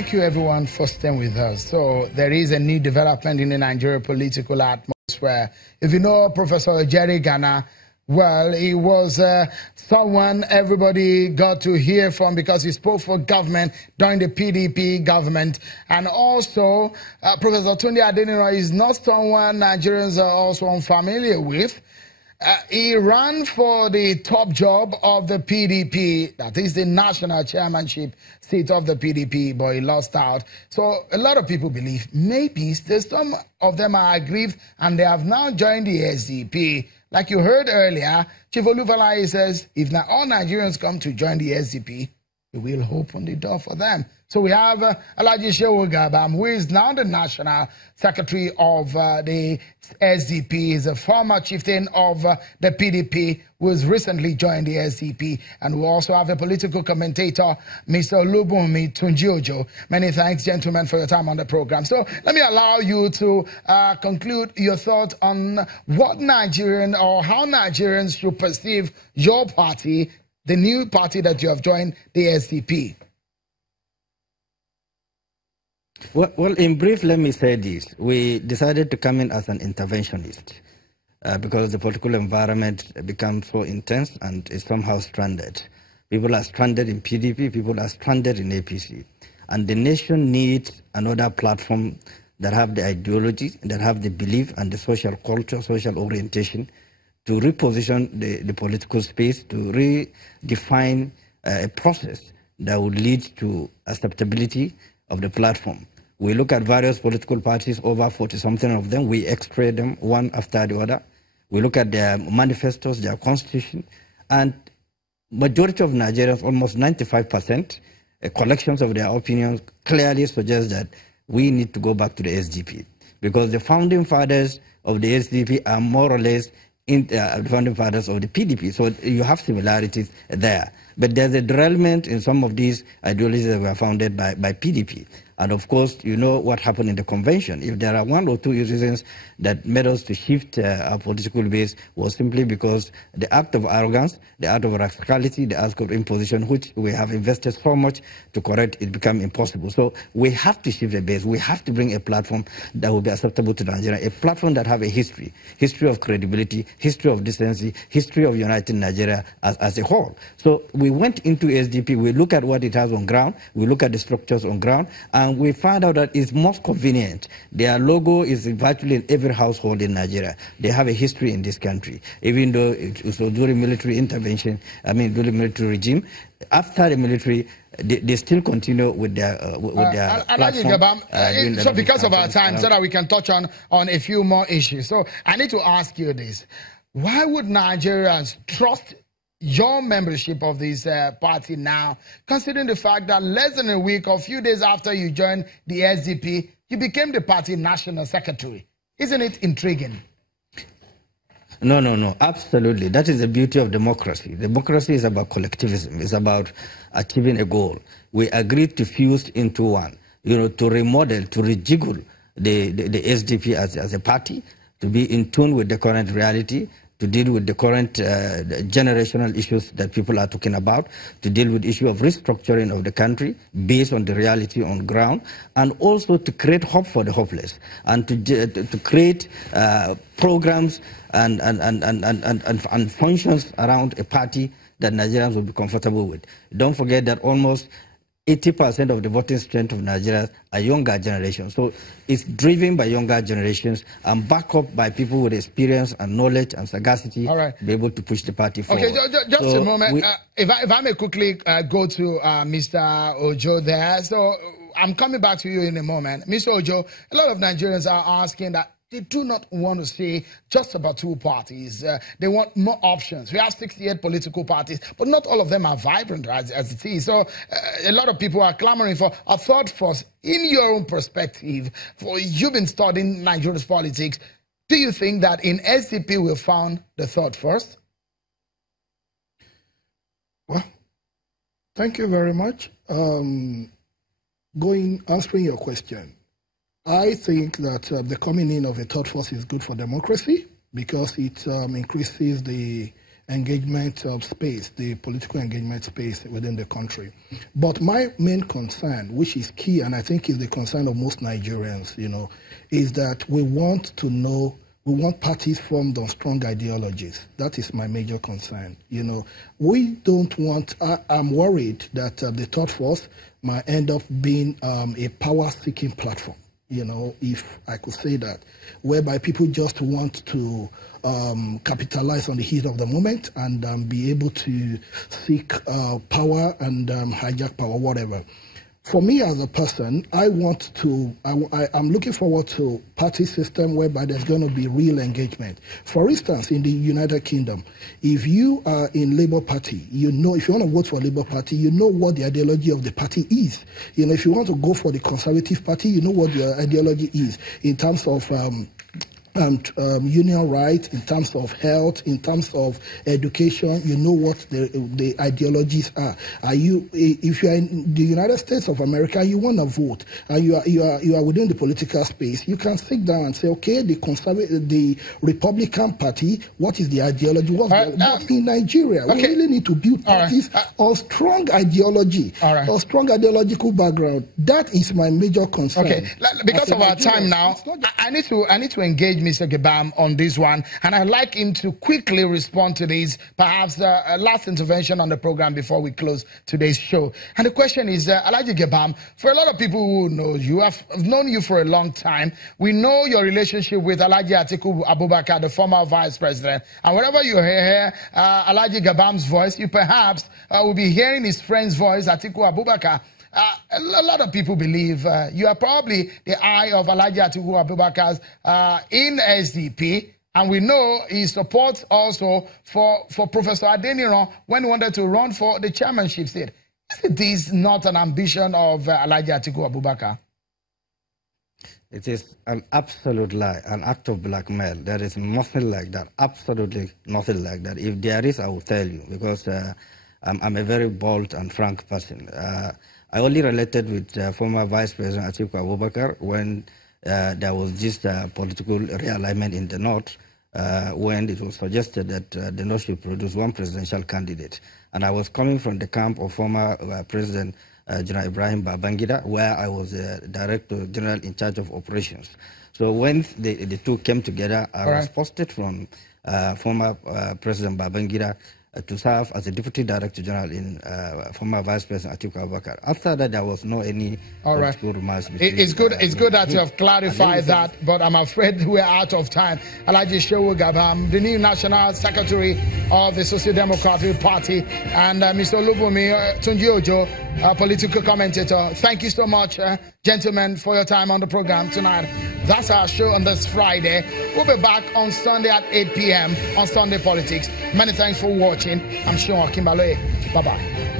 Thank you, everyone, for staying with us. So there is a new development in the Nigerian political atmosphere. If you know Professor Jerry Ghana, well, he was someone everybody got to hear from because he spoke for government during the PDP government. And also, Professor Tunde Adeniro is not someone Nigerians are also unfamiliar with. He ran for the top job of the PDP, that is the national chairmanship seat of the PDP, but he lost out. So a lot of people believe maybe some of them are aggrieved and they have now joined the SDP. Like you heard earlier, Chief Olufalaye says if not all Nigerians come to join the SDP, he will open the door for them. So we have Alhaji Shehu Gabam, who is now the National Secretary of the SDP. He's a former chieftain of the PDP, who has recently joined the SDP. And we also have a political commentator, Mr. Olubunmi Tunjiojo. Many thanks, gentlemen, for your time on the program. So let me allow you to conclude your thoughts on what Nigerian or how Nigerians should perceive your party, the new party that you have joined, the SDP. Well, in brief, let me say this. We decided to come in as an interventionist because the political environment becomes so intense and is somehow stranded. People are stranded in PDP, people are stranded in APC. And the nation needs another platform that have the ideology, that have the belief and the social culture, social orientation to reposition the political space, to redefine a process that would lead to acceptability of the platform. We look at various political parties, over 40-something of them. We x-ray them one after the other. We look at their manifestos, their constitution, and majority of Nigerians, almost 95%, collections of their opinions clearly suggest that we need to go back to the SDP because the founding fathers of the SDP are more or less the founding fathers of the PDP. So you have similarities there. But there's a derailment in some of these ideologies that were founded by PDP. And of course, you know what happened in the convention. If there are one or two reasons that made us to shift our political base was simply because the act of arrogance, the act of rascality, the act of imposition, which we have invested so much to correct, it became impossible. So we have to shift the base. We have to bring a platform that will be acceptable to Nigeria, a platform that have a history of credibility, history of decency, history of uniting Nigeria as a whole. So we went into SDP, we look at what it has on ground, we look at the structures on ground, and we found out that it's most convenient. Their logo is virtually in every household in Nigeria. They have a history in this country, even though it was during military intervention, during the military regime. After the military, they still continue with their platform. So because of our time, so that we can touch on a few more issues. So I need to ask you this. Why would Nigerians trust your membership of this party now, considering the fact that less than a week or a few days after you joined the SDP, you became the party national secretary? Isn't it intriguing? No, absolutely. That is the beauty of democracy. Democracy is about collectivism. It's about achieving a goal. We agreed to fuse into one, to remodel, to rejiggle the SDP as a party, to be in tune with the current reality, to deal with the current generational issues that people are talking about, to deal with the issue of restructuring of the country based on the reality on ground, and also to create hope for the hopeless, and to create programs and functions around a party that Nigerians will be comfortable with. Don't forget that almost 80% of the voting strength of Nigeria are younger generations. So it's driven by younger generations and backed up by people with experience and knowledge and sagacity to be able to push the party forward. Okay, just a moment. If I may quickly go to Mr. Ojo there. So I'm coming back to you in a moment. Mr. Ojo, a lot of Nigerians are asking that they do not want to see just about two parties. They want more options. We have 68 political parties, but not all of them are vibrant as it is. So a lot of people are clamoring for a third force. In your own perspective, you've been studying Nigeria's politics, do you think that in SDP we found the third force? Well, thank you very much. Answering your question. I think that the coming in of a third force is good for democracy because it increases the engagement space, the political engagement space within the country. But my main concern, which is key, and I think is the concern of most Nigerians, is that we want to know. We want parties formed on strong ideologies. That is my major concern. We don't want. I'm worried that the third force might end up being a power-seeking platform. If I could say that, whereby people just want to capitalize on the heat of the moment and be able to seek power and hijack power, whatever. For me as a person, I'm looking forward to party system whereby there's going to be real engagement. For instance, in the United Kingdom, if you are in Labour Party, if you want to vote for Labour Party, you know what the ideology of the party is. If you want to go for the Conservative Party, you know what the ideology is in terms of union rights, in terms of health, in terms of education. You know what the ideologies are. If you are in the United States of America, you want to vote, and you are within the political space, you can sit down and say, okay, the Republican Party, what is the ideology? What's in Nigeria? Okay. We really need to build parties on strong ideology, or strong ideological background. That is my major concern. Okay, because of our time now, I need to engage Mr. Gebam on this one, and I'd like him to quickly respond to this, perhaps the last intervention on the program before we close today's show. And the question is, Alhaji Gebam, for a lot of people who know you, have known you for a long time. We know your relationship with Alhaji Atiku Abubakar, the former vice president. And whenever you hear Alhaji Gebam's voice, you perhaps will be hearing his friend's voice, Atiku Abubakar. A lot of people believe you are probably the eye of Alhaji Atiku Abubakar in SDP, and we know he supports also for Professor Adeniran when he wanted to run for the chairmanship seat. Is this not an ambition of Alhaji Atiku Abubakar? It is an absolute lie, an act of blackmail. There is nothing like that, absolutely nothing like that. If there is, I will tell you, because I'm a very bold and frank person. I only related with former Vice President Atiku Abubakar when there was this political realignment in the North, when it was suggested that the North should produce one presidential candidate. And I was coming from the camp of former President General Ibrahim Babangida, where I was Director General in charge of operations. So when the two came together, I was posted from former President Babangida to serve as the Deputy Director General in former Vice President Atiku Abubakar. After that, there was no any political rumors. It's good that you have clarified that, but I'm afraid we're out of time. Alhaji Shehu Gebam, the new National Secretary of the Social Democratic Party, and Mr. Olubunmi Tunji Ojo, political commentator. Thank you so much, gentlemen, for your time on the program tonight. That's our show on this Friday. We'll be back on Sunday at 8 p.m. on Sunday Politics. Many thanks for watching. I'm Sean Kimbaloye. Bye-bye.